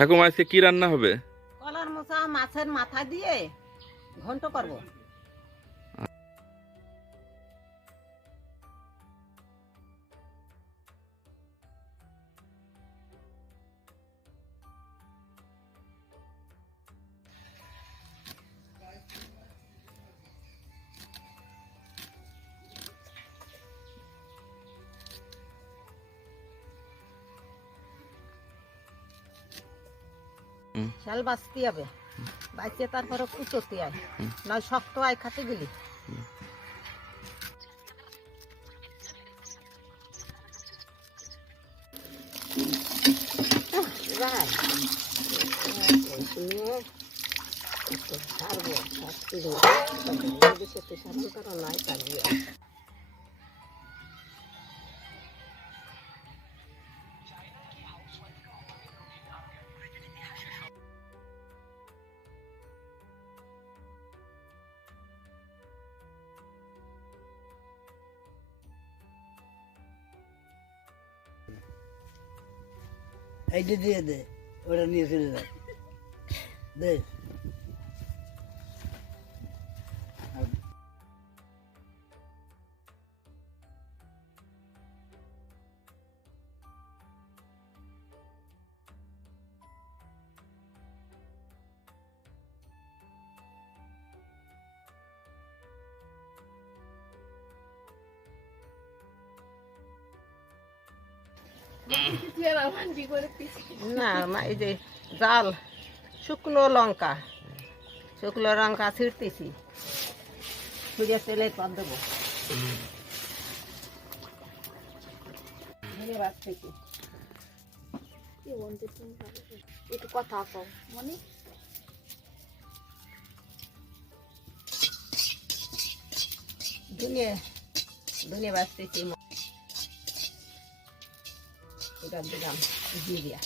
ঠাকুমা আজকে কি রান্না হবে? কলার মোচা মাছের মাথা দিয়ে ঘন্ট করব। শাল বাঁচতে হবে, বাঁচিয়ে তারপরে কুচোতে হয়, নয় শক্ত আয় খাতে গেলি। এইটা দিয়ে দে, ওটা নিয়ে চলে যা দে। না এই যে জাল শুকনো লঙ্কা ছিঁড়তেছি, ছুঁড়ে তেলে পর দেবো। একটু কথা কও মানে ধনিয়া বাঁচতেছি, এটা দিলাম জিরিয়া।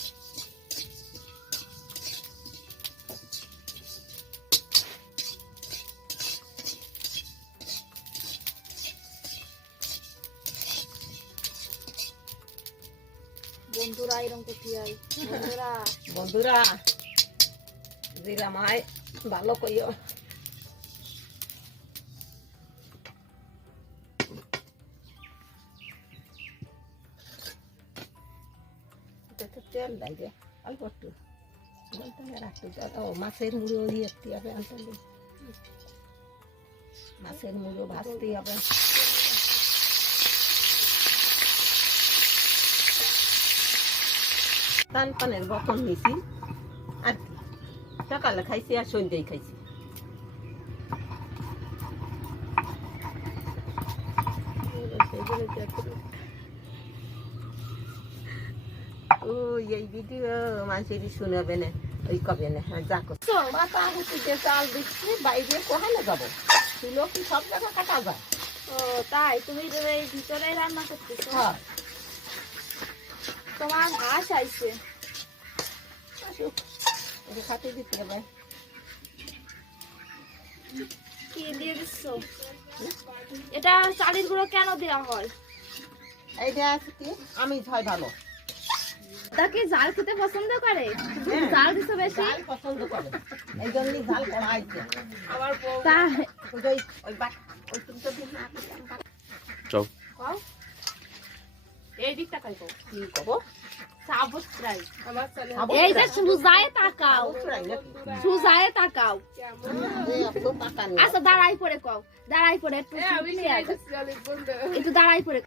বন্ধুরা এরকম করতে হয় বন্ধুরা জিরা মাই ভালো কইও। তেল দেয় যে অল্প একটু রাখতে, মাছের মুড়ো দিতে হবে, মাছের মুড়ো ভাজতে হবে। টান পানের বতন নিছি, আর সকালে খাইছি আর সন্ধ্যায় খাইছি। এই ভিডিও মানুষের শুনাবে না, ওই কবে না যা করছে চাল দিচ্ছি বাইরে কোহানে যাবো, ছিল কি সব জায়গা কাটা যায়। ও তাই তুমি এই ভিতরে রান্না করতেছো? হ্যাঁ, তোমার ঘাস আইছে, খাতে দিতে হবে। কি দিয়ে দিচ্ছ? এটা চালের গুঁড়ো কেন দেওয়া হয়? এইটা আছে কি আমি হয় ভালো, তা কি জাল খেতে পছন্দ করে? জাল দিছো বেশি? ঝাল পছন্দ করে, এই জন্যই ঝাল করা হয়েছে। আবার তাই চল এই দিকটা খাইবো কি করবো, সাবস্ক্রাইব এই যে সুজায় তাকাও, সুজায় তাকাও। আচ্ছা দাঁড়াই পড়ে কও, দাঁড়াই পড়ে একটু দাঁড়াই পড়ে